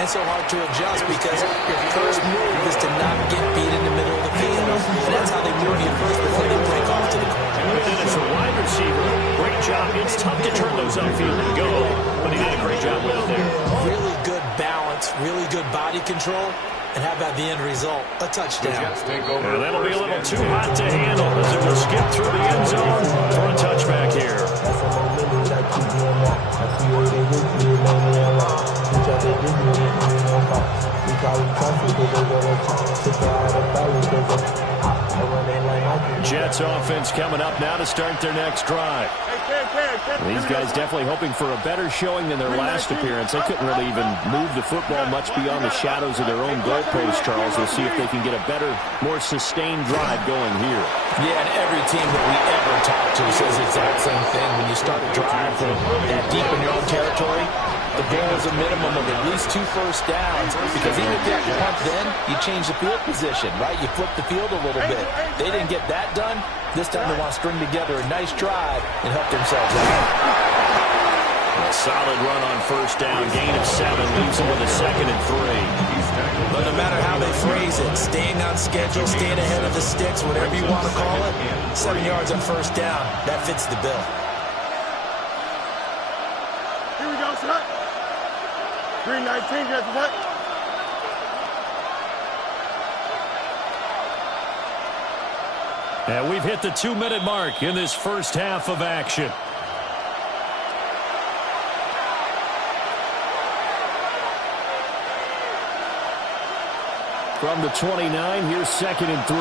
and so hard to adjust because your first move is to not get beat in the middle of the field. And that's how they move you first before they break off to the corner. But then as a wide receiver, great job. It's tough to turn those upfield and go, but he did a great job with it there. Really good balance, really good body control. And how about the end result? A touchdown. And that'll be a little too hot to handle as it will skip through the end zone for a touchback here. Jets offense coming up now to start their next drive. These guys definitely hoping for a better showing than their last appearance. They couldn't really even move the football much beyond the shadows of their own goalpost, Charles. We'll see if they can get a better, more sustained drive going here. Yeah, and every team that we ever talk to says the exact same thing. When you start a drive from that deep in your own territory, the goal is a minimum of at least 2 first downs, because even if you have to punt then, you change the field position, right? You flip the field a little bit. They didn't get that done. This time they want to string together a nice drive and help themselves out. A solid run on first down, gain of 7, leaves them with a 2nd and 3. But no matter how they phrase it, staying on schedule, staying ahead of the sticks, whatever you want to call it, 7 yards on first down, that fits the bill. Here we go, son. 319, get the what? And we've hit the 2-minute mark in this first half of action. From the 29, here's 2nd and 3.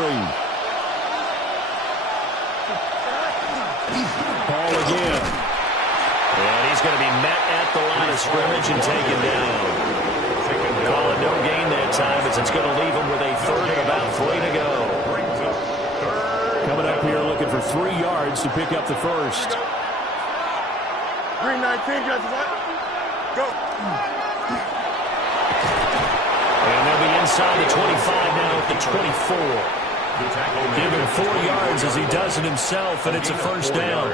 Ball again. And he's going to be met at the line of scrimmage and taken down. Call it no gain that time, as it's going to leave him with a 3rd and about 3 to go. Coming up here looking for 3 yards to pick up the first. 319, get the what? Go. And they'll be inside the 25 now at the 24. Give him 4 yards as he does it himself, and it's a first down.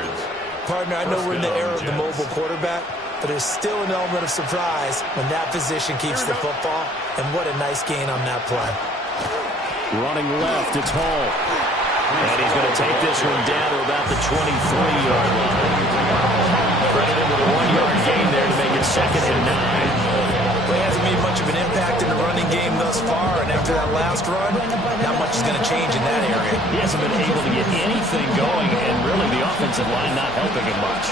Partner, I know we're in the era of the mobile quarterback, but there's still an element of surprise when that position keeps the football, and what a nice gain on that play. Running left, it's Hall. And he's going to take this one down to about the 23-yard line. Credited with a 1-yard gain there to make it 2nd and 9. Well, he hasn't made much of an impact in the running game thus far, and after that last run, not much is going to change in that area. He hasn't been able to get anything going, and really the offensive line not helping him much.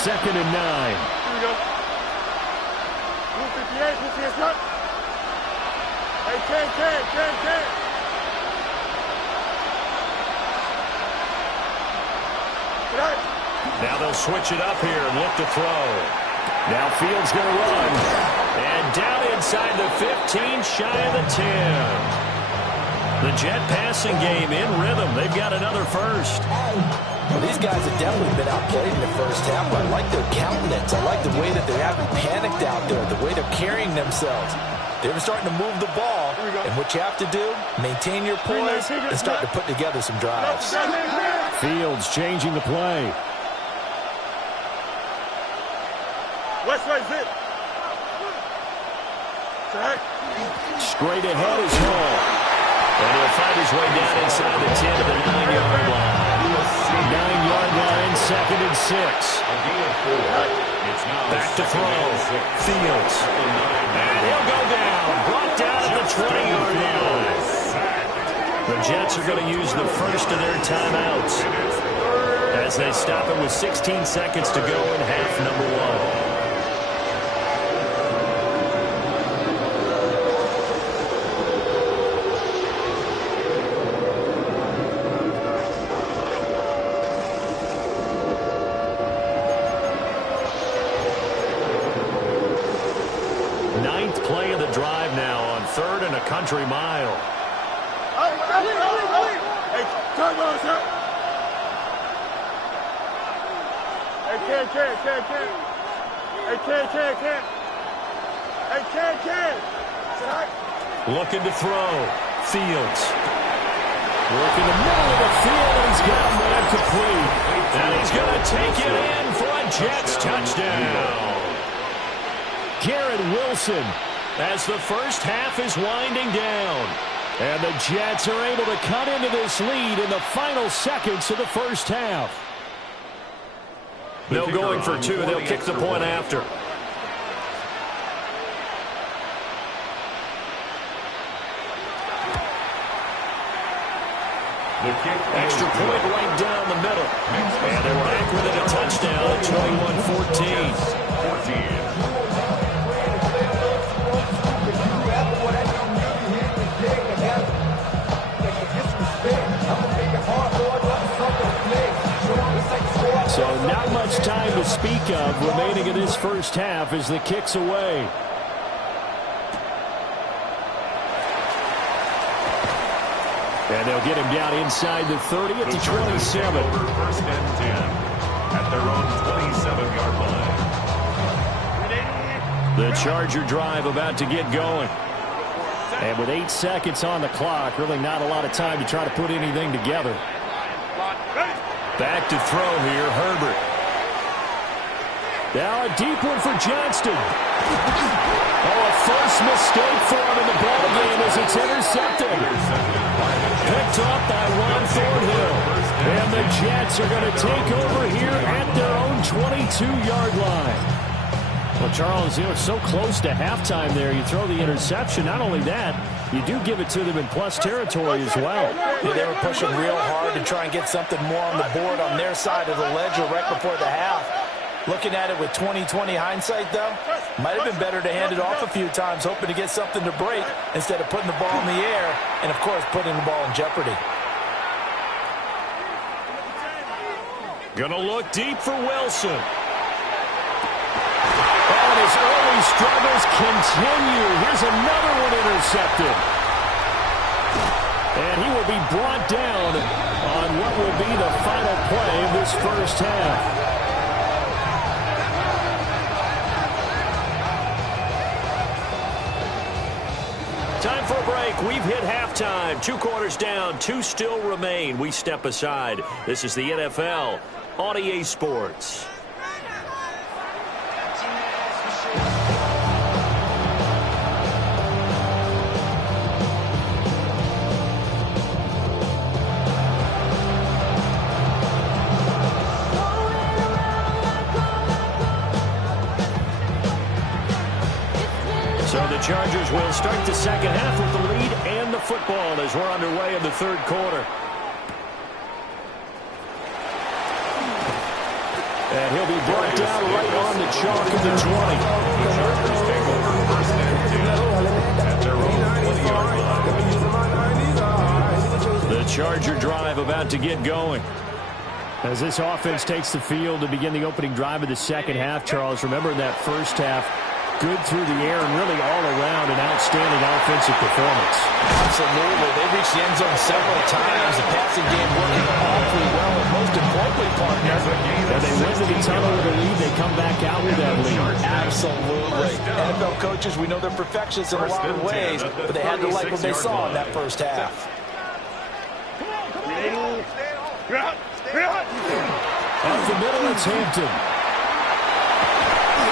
2nd and 9. Here we go. 258, 258, hey, 10. Now they'll switch it up here and look to throw. Now Fields going to run. And down inside the 15, shy of the 10. The Jet passing game in rhythm. They've got another first. Well, these guys have definitely been outplayed in the first half, but I like their countenance. I like the way that they haven't panicked out there, the way they're carrying themselves. They're starting to move the ball, and what you have to do, maintain your poise and start to put together some drives. Fields changing the play. West side zip. Straight ahead is Hall. And he'll find his way down inside the 10 to the 9-yard line. 9-yard line, 2nd and 6. Back to throw. Fields. And he'll go down. Brought down at the 20-yard line. The Jets are going to use the first of their timeouts as they stop it with 16 seconds to go in half number 1. Play of the drive now on 3rd and a country mile. Hey, turn those up. Hey, Ken. Hey, Ken. Looking to throw. Fields. Working the middle of the field, and he's got man complete. And he's going to take it in for a Jets touchdown. Garrett Wilson. as the first half is winding down. And the Jets are able to cut into this lead in the final seconds of the first half. No going for two. They'll kick the point after. Extra point right down the middle. And they're back with it, a touchdown at 21-14. So not much time to speak of remaining in this first half as the kick's away. And they'll get him down inside the 30 at the 27. First and 10 at their own 27-yard line. The Charger drive about to get going. And with 8 seconds on the clock, really not a lot of time to try to put anything together. Back to throw here, Herbert. Now a deep one for Johnston. Oh, a first mistake for him in the ballgame as it's intercepted. Picked up by Ron Thornhill. And the Jets are going to take over here at their own 22-yard line. Well, Charles, you know, it's so close to halftime there. You throw the interception. Not only that, you do give it to them in plus territory as well. Yeah, they were pushing real hard to try and get something more on the board on their side of the ledger right before the half. Looking at it with 20/20 hindsight, though, might have been better to hand it off a few times, hoping to get something to break instead of putting the ball in the air and, of course, putting the ball in jeopardy. Gonna look deep for Wilson. And his early struggles continue. Here's another one intercepted. And he will be brought down on what will be the final play of this first half. Time for a break. We've hit halftime. 2 quarters down. 2 still remain. We step aside. This is the NFL on EA Sports. So the Chargers will start the second half with the lead and the football as we're underway in the third quarter. And he'll be brought down right on the chalk of the 20. The Charger drive about to get going. As this offense takes the field to begin the opening drive of the second half, Charles, remember in that first half, good through the air and really all around an outstanding offensive performance. Absolutely. They reached the end zone several times. The passing game working awfully well. And most importantly, partners, and they went to the tunnel with a lead. They come back out with that lead. Absolutely. NFL coaches, we know they're perfectionists in a lot of ways, but they had to like what they saw in that first half. Out the middle, it's Hampton.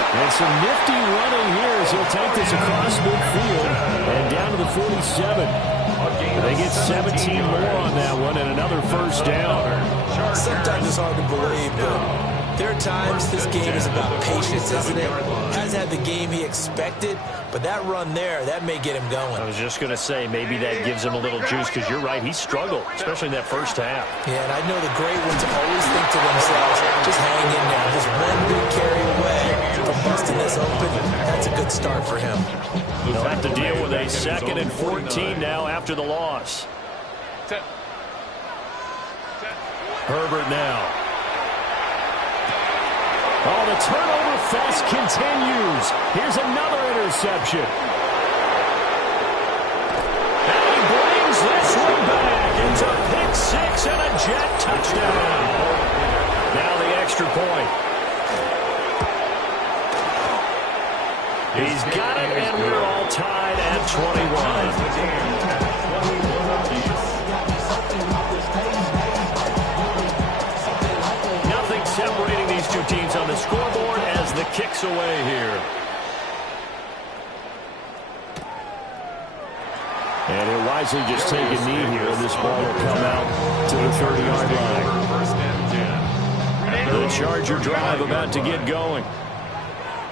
And some nifty running here as he'll take this across midfield and down to the 47. They get 17 more on that one and another first down. Sometimes it's hard to believe, but there are times this game is about patience, isn't it? Has had the game he expected, but that run there, that may get him going. I was just going to say, maybe that gives him a little juice because you're right, he struggled, especially in that first half. Yeah, and I know the great ones always think to themselves, just hang in there. Just one big carry away from busting this open. That's a good start for him. They'll have to deal with a 2nd and 14 now after the loss. Herbert now. Oh, the turnover fest continues. Here's another interception. And he brings this one back into pick 6 and a Jet touchdown. Now the extra point. He's got it, and we're all tied at 21. Nothing separating these two teams on the scoreboard as the kick's away here. And he'll wisely just take a knee here, and this ball will come out to the 30-yard line. First and 10. The Charger drive about to get going.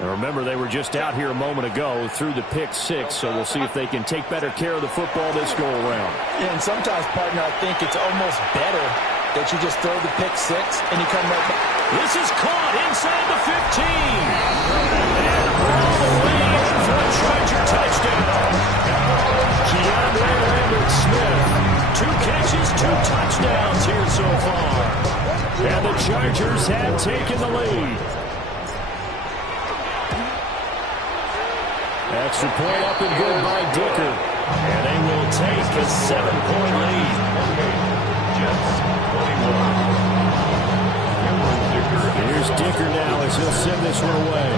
And remember, they were just out here a moment ago through the pick six, so we'll see if they can take better care of the football this go-around. Yeah, and sometimes, partner, I think it's almost better that you just throw the pick six and you come right back. This is caught inside the 15. And all the way in for a Charger touchdown. Keandre Lambert-Smith, 2 catches, 2 touchdowns here so far. And the Chargers have taken the lead. Extra point up and good by Dicker. And they will take a 7-point lead. Here's Dicker now as he'll send this one away.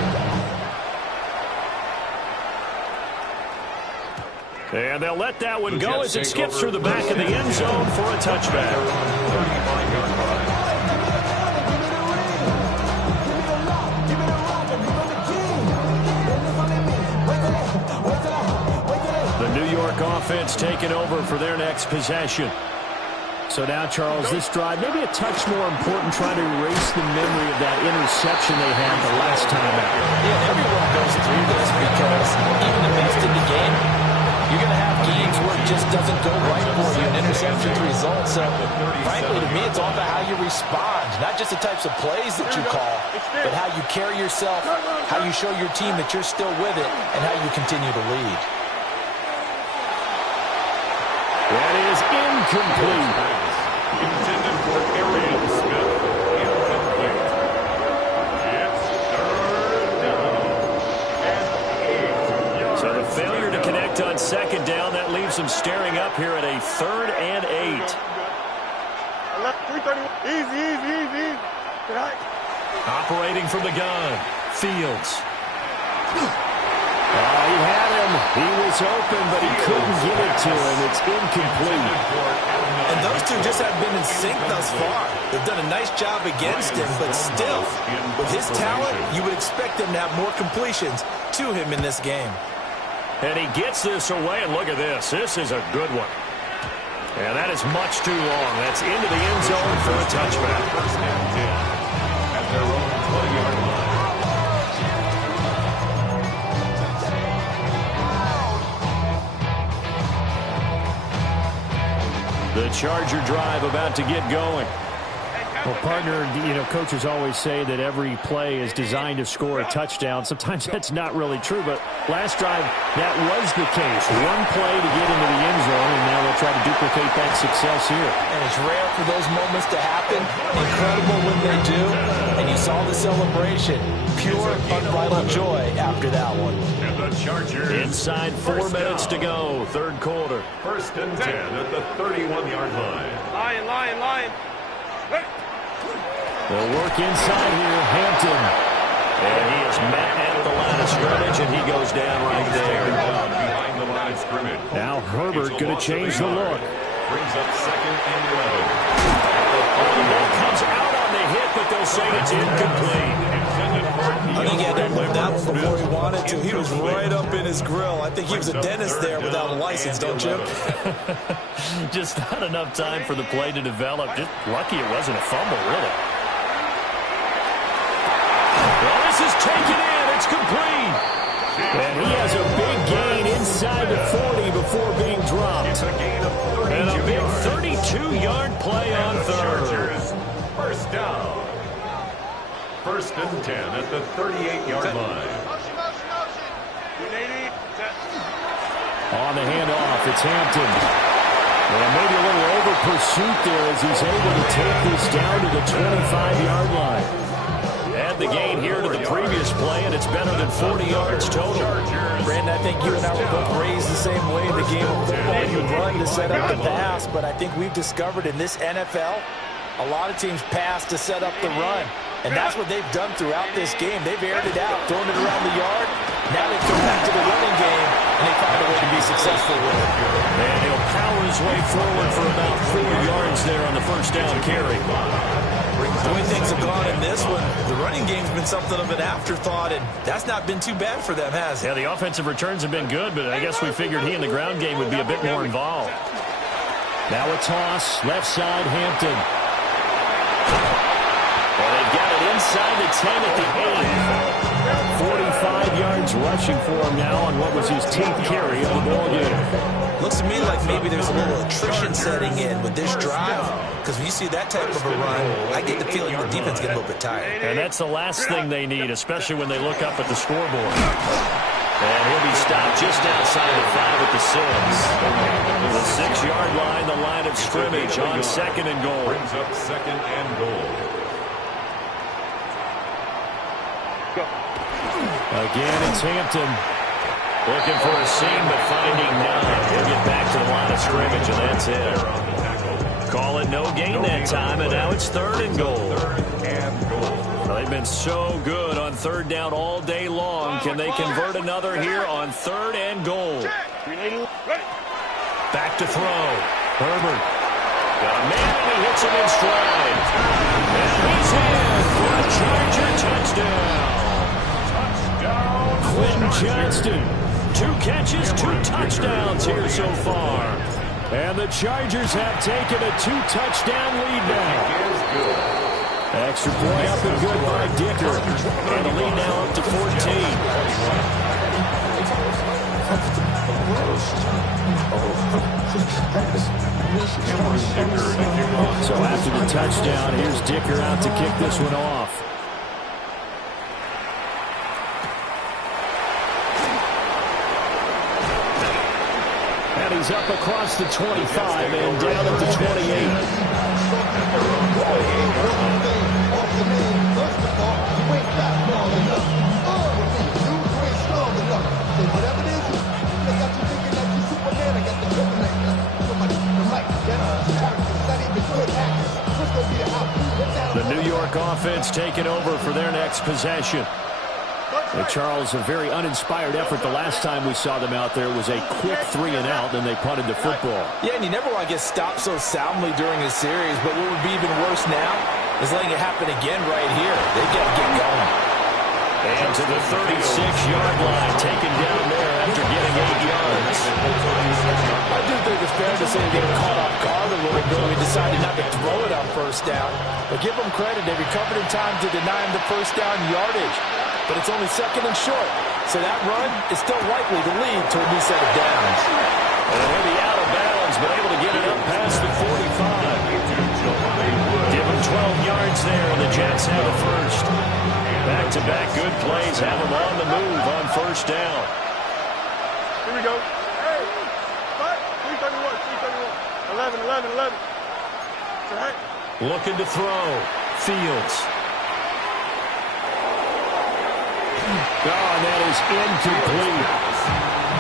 And they'll let that one go as it skips through the back of the end zone for a touchback. 35-yard line. The New York offense taking over for their next possession. So now, Charles, this drive maybe a touch more important, trying to erase the memory of that interception they had the last time out. Yeah, everyone goes through this because even the best in the game, you're going to have games where it just doesn't go right for you, and interceptions result. So, frankly, to me, it's all about how you respond, not just the types of plays that you call, but how you carry yourself, how you show your team that you're still with it, and how you continue to lead. That is incomplete. Intended for Arian Smith. Incomplete. It's third down. And 8 yards. So the failure to connect on second down, that leaves them staring up here at a 3rd and 8. Easy. Operating from the gun, Fields. He had him. He was open, but he couldn't get it to him. It's incomplete. And those two just have been in sync thus far. They've done a nice job against him, but still, with his talent, you would expect them to have more completions to him in this game. And he gets this away, and look at this. This is a good one. And that is much too long. That's into the end zone for a touchback. First and 10 at their own 20-yard line. The Charger drive about to get going. Well, partner, coaches always say that every play is designed to score a touchdown. Sometimes that's not really true, but last drive, that was the case. One play to get into the end zone, and now they'll try to duplicate that success here. And it's rare for those moments to happen. Incredible when they do. And you saw the celebration. Pure, unbridled joy after that one. And the Chargers. Inside 4 minutes to go, 3rd quarter. First and 10 at the 31-yard line. Lion. They'll work inside here, Hampton. And he is met at the line of scrimmage, and he goes down right there. Behind the line of scrimmage. Now Herbert going to change the look. Brings up 2nd and 11. Oh, the ball comes out on the hit, but they'll say it's incomplete. I think he had to move that one before he wanted to. He was right up in his grill. I think he was a dentist there without a license, don't you? Just not enough time for the play to develop. Just lucky it wasn't a fumble, really. Well, this is taken in. It's complete. And he has a big gain inside the 40 before being dropped. And a big 32-yard play on 3rd. First down. First and 10 at the 38-yard line. On the handoff, it's Hampton. And maybe a little over pursuit there as he's able to take this down to the 25-yard line. Add the gain here to the previous play, and it's better than 40 yards total. Brandon, I think you and I were both raised the same way in the game of football. You run to set up the pass, but I think we've discovered in this NFL, a lot of teams pass to set up the run. And that's what they've done throughout this game. They've aired it out, thrown it around the yard. Now they come back to the running game, and they find a way to be successful with it. And he'll power his way forward for about 4 yards there on the first down carry. The way things have gone in this one, the running game's been something of an afterthought, and that's not been too bad for them, has it? Yeah, the offensive returns have been good, but I guess we figured he in the ground game would be a bit more involved. Now a toss, left side, Hampton. Well, they've got it inside the 10 at the 8. 45 yards rushing for him now on what was his 10th carry of the ball game. Looks to me like maybe there's a little attrition setting in with this drive, because when you see that type of a run, I get the feeling the defense get a little bit tired. And that's the last thing they need, especially when they look up at the scoreboard. And he'll be stopped just outside the 5 at the 6. The 6-yard line, the line of scrimmage on 2nd and goal. Brings up 2nd and goal. Again, it's Hampton. Looking for a seam, but finding none. He'll get back to the line of scrimmage, and that's it. Call it no gain that time, and now it's 3rd and goal. Well, they've been so good on 3rd down all day long. Can they convert another here on 3rd and goal? Back to throw. Herbert. Got a man, and he hits him in stride. And he's in for a Charger touchdown. Quentin Johnston. 2 catches, 2 touchdowns here so far. And the Chargers have taken a 2-touchdown lead now. Extra point up and good by Dicker. And the lead now up to 14. So after the touchdown, here's Dicker out to kick this one off. And he's up across the 25 and down at the 28. The New York offense taking over for their next possession. Charles, a very uninspired effort the last time we saw them out there was a quick 3 and out, then they punted the football. Yeah, and you never want to get stopped so soundly during a series, but what would be even worse now is letting it happen again right here. They've got to get going. And to the 36-yard line, taken down there after getting 8 yards. I do think it's fair to say they're getting caught off guard a little bit when we decided not to throw it on 1st down. But give them credit. They recovered in time to deny him the 1st down yardage. But it's only 2nd and short. So that run is still likely to lead to a new set of downs. And he'll be out of bounds, but able to get it up past the 45. Give him 12 yards there, and the Jets have a first. Back-to-back good plays have them on the move on 1st down. Here we go. Hey, 331, 331. 11. All right. Looking to throw. Fields. Oh, and that is incomplete.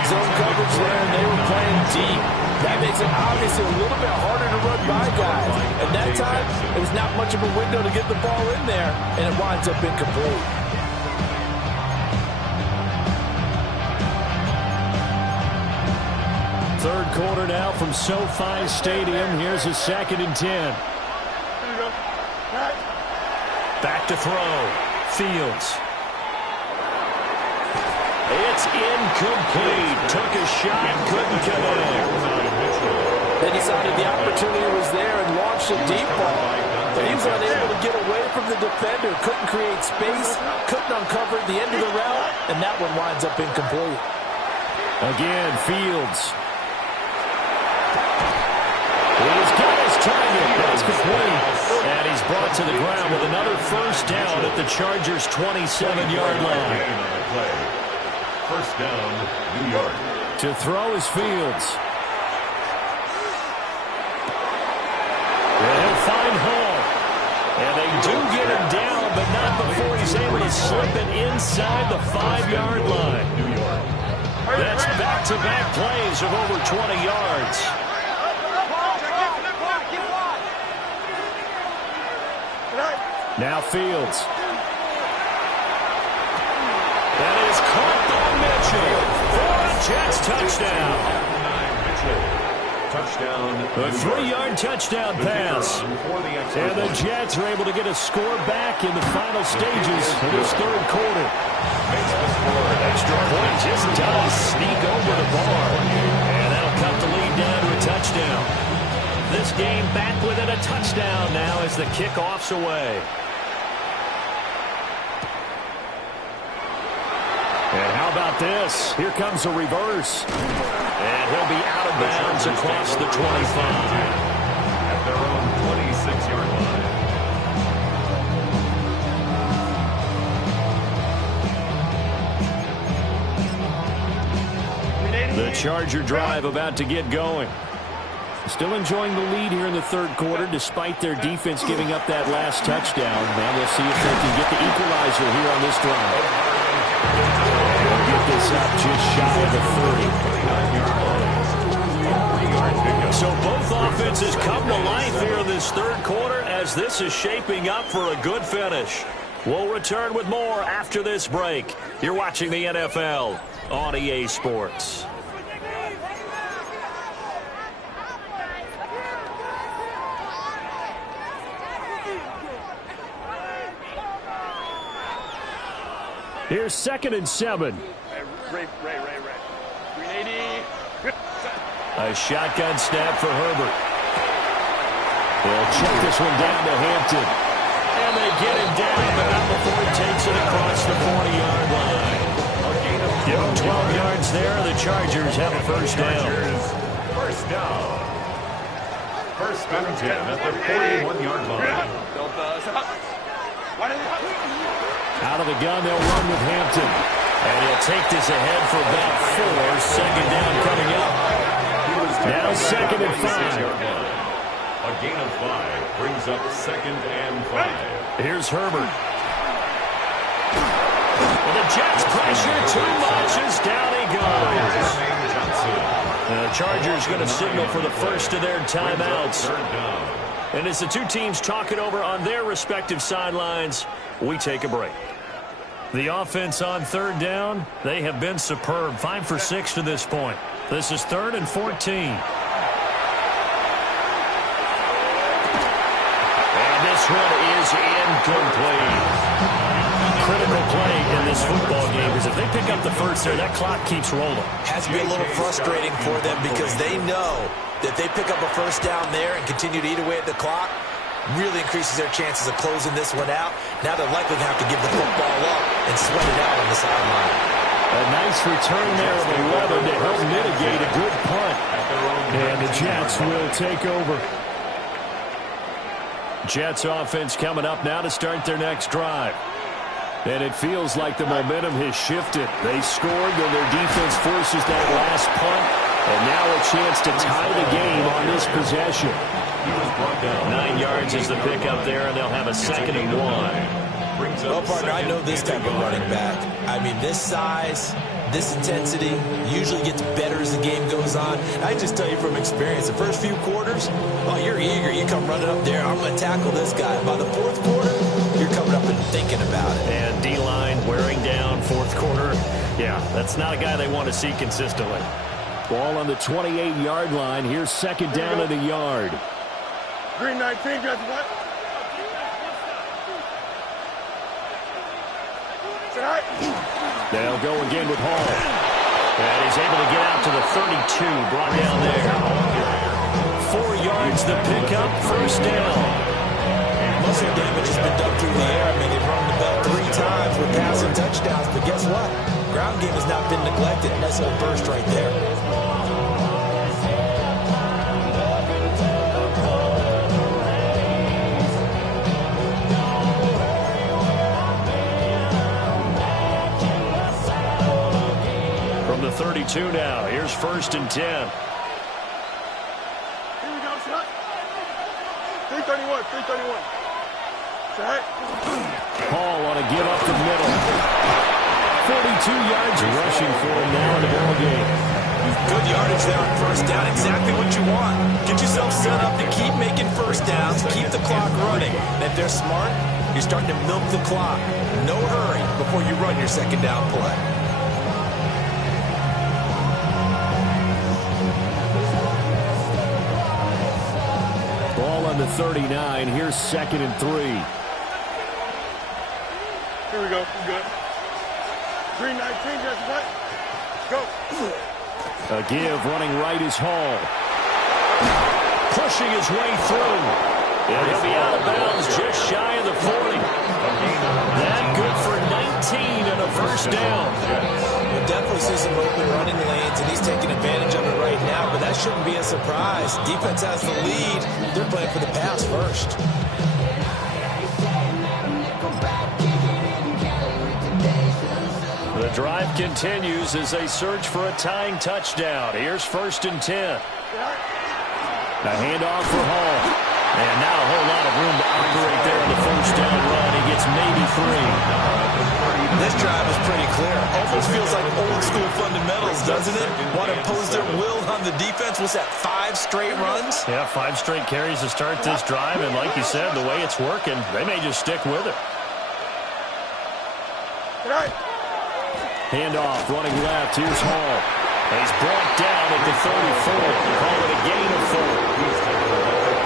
Zone coverage there, and they were playing deep. That makes it obviously a little bit harder to run by guys. And that time, it was not much of a window to get the ball in there, and it winds up incomplete. Third quarter now from SoFi Stadium. Here's a 2nd and 10. Here we go. Back to throw. Fields. It's incomplete. Took a shot, couldn't connect. They decided the opportunity was there and launched a deep ball. But he was unable to get away from the defender. Couldn't create space. Couldn't uncover the end of the route. And that one winds up incomplete. Again, Fields. He's got his target. That's complete. And he's brought to the ground with another 1st down at the Chargers' 27-yard line. 1st down, New York. To throw is Fields. And he'll find Hall. And they do get him down, but not before he's able to slip it inside the 5-yard line. New York. That's back-to-back plays of over 20 yards. Now Fields. That is caught by Mitchell for a Jets touchdown. Touchdown. A 3-yard touchdown pass. And the Jets are able to get a score back in the final stages of this third quarter. Extra point just does sneak over the bar. And that'll cut the lead down to a touchdown. This game back within a touchdown now as the kickoff's away. And how about this? Here comes a reverse. And he'll be out of bounds across the 25. At their own 26-yard line. The Charger drive about to get going. Still enjoying the lead here in the third quarter despite their defense giving up that last touchdown. Now we'll see if they can get the equalizer here on this drive. They'll get this up just shy of the 30. So both offenses come to life here in this third quarter as this is shaping up for a good finish. We'll return with more after this break. You're watching the NFL on EA Sports. Here's 2nd and 7. Ray. 380. A shotgun snap for Herbert. They'll check this one down to Hampton. And they get him down, but not before he takes it across the 40-yard line. Give him 12 yards there. The Chargers have a first down. First down. First and 10 at the 41-yard line. Out of the gun, they'll run with Hampton. And he'll take this ahead for about 4. Second down coming up. Now 2nd and 5. A gain of 5 brings up 2nd and 5. Here's Herbert. Well, the Jets pressure too much as down he goes. The Chargers going to signal for the first of their timeouts. And as the two teams talk it over on their respective sidelines, we take a break. The offense on third down, they have been superb. 5 for 6 to this point. This is 3rd and 14. And this one is incomplete. Critical play in this football game because if they pick up the first there, that clock keeps rolling. Has to be a little frustrating for them because they know that they pick up a first down there and continue to eat away at the clock, really increases their chances of closing this one out. Now they're likely to have to give the football up and sweat it out on the sideline. A nice return there of 11 to help mitigate a good punt. And the Jets will take over. Jets offense coming up now to start their next drive. And it feels like the momentum has shifted. They scored, then their defense forces that last punt. And now a chance to tie the game on this possession. 9 yards is the pickup there, and they'll have a 2nd and 1. Well, partner, I know this type of running back. I mean, this size, this intensity usually gets better as the game goes on. I just tell you from experience, the first few quarters, oh, you're eager. You come running up there, I'm going to tackle this guy. By the fourth quarter, you're coming up and thinking about it. And D-line wearing down fourth quarter. Yeah, that's not a guy they want to see consistently. Ball on the 28-yard line. Here's 2nd down at a yard. Green 19, guys, what? They'll go again with Hall. And he's able to get out to the 32, brought down there. 4 yards the pickup, first down. Muscle damage has been done through the air. I mean, they've run the ball 3 times with passing touchdowns, but guess what? Ground game has not been neglected. Nice little burst right there. From the 32 now, here's 1st and 10. Here we go, shot. 331, 331. Shot. Hall on a give up the middle. 42 yards rushing for him now in the ball game. Good yardage there on first down. Exactly what you want. Get yourself set up to keep making first downs, keep the clock running. And if they're smart, you're starting to milk the clock. No hurry before you run your second down play. the 39. Here's 2nd and 3. Here we go. Good. 319, just what? Go. A give, running right is Hall. Pushing his way through. And he'll be out of bounds just shy of the 40. That good for 19 and a first down. We'll definitely see some open running lanes, and he's taking advantage of it right now, but that shouldn't be a surprise. Defense has the lead. They're playing for the pass first. The drive continues as they search for a tying touchdown. Here's 1st and 10. A handoff for Hall. And not a whole lot of room to operate there on the first down run. He gets maybe 3. This drive is pretty clear. Almost feels like old school fundamentals, doesn't it? Want to impose their will on the defense. What's that, 5 straight runs? Yeah, 5 straight carries to start this drive. And like you said, the way it's working, they may just stick with it. Handoff, running left. Here's Hall. And he's brought down at the 34. Call it a gain of 4.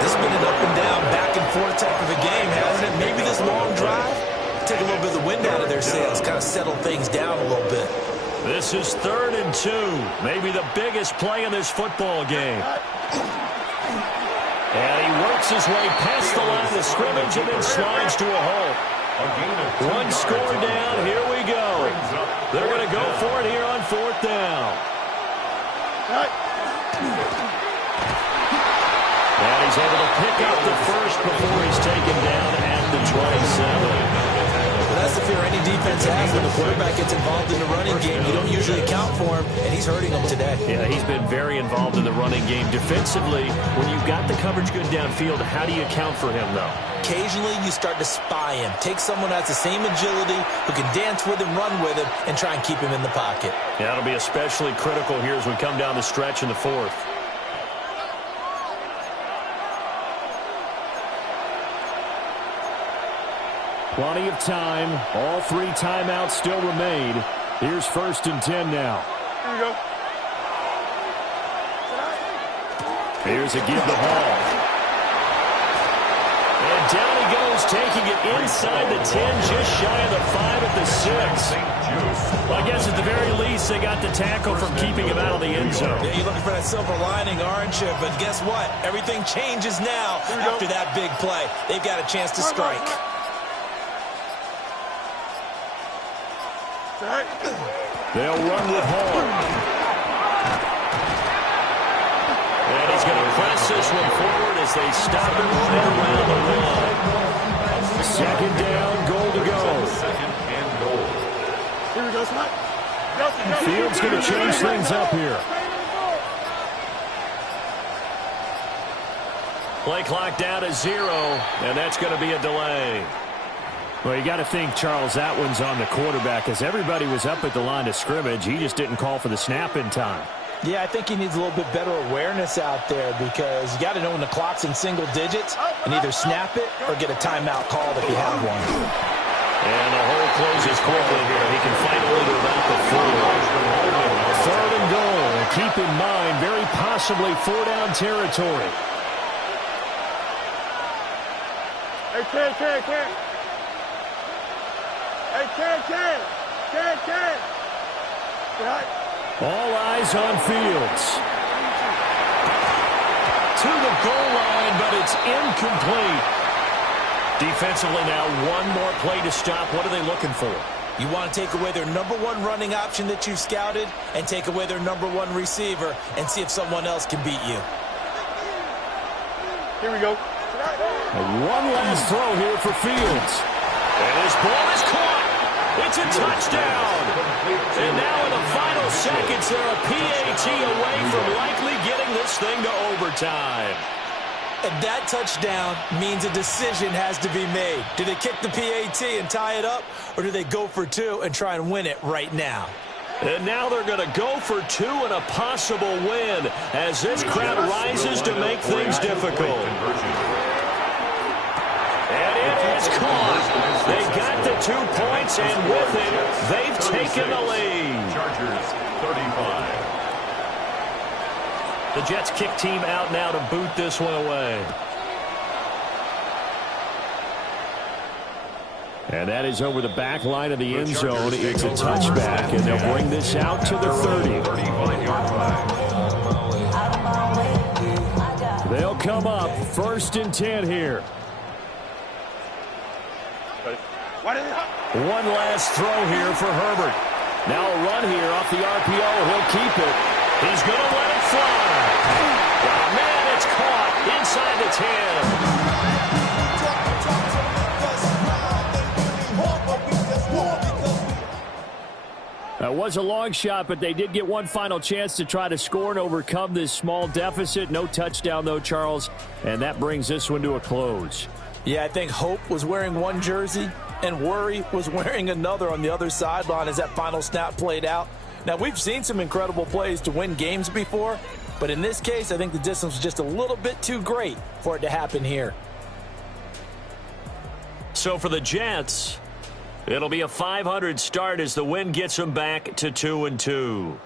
This has been an up and down, back and forth type of a game, hasn't it? Maybe this long drive take a little bit of the wind out of their sails, kind of settle things down a little bit. This is 3rd and 2. Maybe the biggest play in this football game. And he works his way past the line of scrimmage and then slides to a halt. 1 score down. Here we go. They're going to go for it here on 4th down. And he's able to pick up the first before he's taken down at the 27. Well, that's the fear any defense has when the quarterback gets involved in the running game. You don't usually account for him, and he's hurting them today. Yeah, he's been very involved in the running game. Defensively, when you've got the coverage good downfield, how do you account for him, though? Occasionally, you start to spy him. Take someone who has the same agility, who can dance with him, run with him, and try and keep him in the pocket. Yeah, that'll be especially critical here as we come down the stretch in the 4th. Plenty of time. All 3 timeouts still remain. Here's 1st and 10 now. Here we go. Here's a give to Hall. And down he goes, taking it inside the 10, just shy of the 5 at the 6. Well, I guess at the very least, they got the tackle from keeping him out of the end zone. Yeah, you're looking for that silver lining, aren't you? But guess what? Everything changes now after that big play. They've got a chance to strike. They'll run with Hall. And he's going to press this one forward as they stop him right around the 1. 2nd down, goal to go. Here we go, Scott. Fields going to change things up here. Play clock down to 0, and that's going to be a delay. Well, you got to think, Charles, that one's on the quarterback. As everybody was up at the line of scrimmage, he just didn't call for the snap in time. Yeah, I think he needs a little bit better awareness out there because you got to know when the clock's in single digits and either snap it or get a timeout called if you have one. And the hole closes quickly here. He can fight only to about the 4. 3rd and goal. Keep in mind, very possibly 4-down territory. Hey, Ken. Hey, Ken. All eyes on Fields. To the goal line, but it's incomplete. Defensively now, one more play to stop. What are they looking for? You want to take away their number 1 running option that you've scouted and take away their number 1 receiver and see if someone else can beat you. Here we go. One last throw here for Fields. And his ball is caught. It's a touchdown. And now in the final seconds, they're a PAT away from likely getting this thing to overtime. And that touchdown means a decision has to be made. Do they kick the PAT and tie it up, or do they go for 2 and try and win it right now? And now they're going to go for 2 and a possible win as this crowd rises to make things difficult. And it is caught. They got the 2 points, and with it, they've taken the lead. Chargers 35. The Jets kick team out now to boot this one away. And that is over the back line of the end zone. It's a touchback, and they'll bring this out to the 30. 35-yard line. They'll come up 1st and 10 here. One last throw here for Herbert. Now a run here off the RPO. He'll keep it. He's going to let it fly. Oh, man, it's caught inside the 10. That was a long shot, but they did get one final chance to try to score and overcome this small deficit. No touchdown, though, Charles, and that brings this one to a close. Yeah, I think Hope was wearing one jersey and Worry was wearing another on the other sideline as that final snap played out. Now, we've seen some incredible plays to win games before, but in this case, I think the distance was just a little bit too great for it to happen here. So for the Jets, it'll be a .500 start as the win gets them back to 2-2.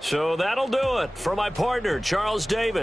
So that'll do it for my partner, Charles Davis.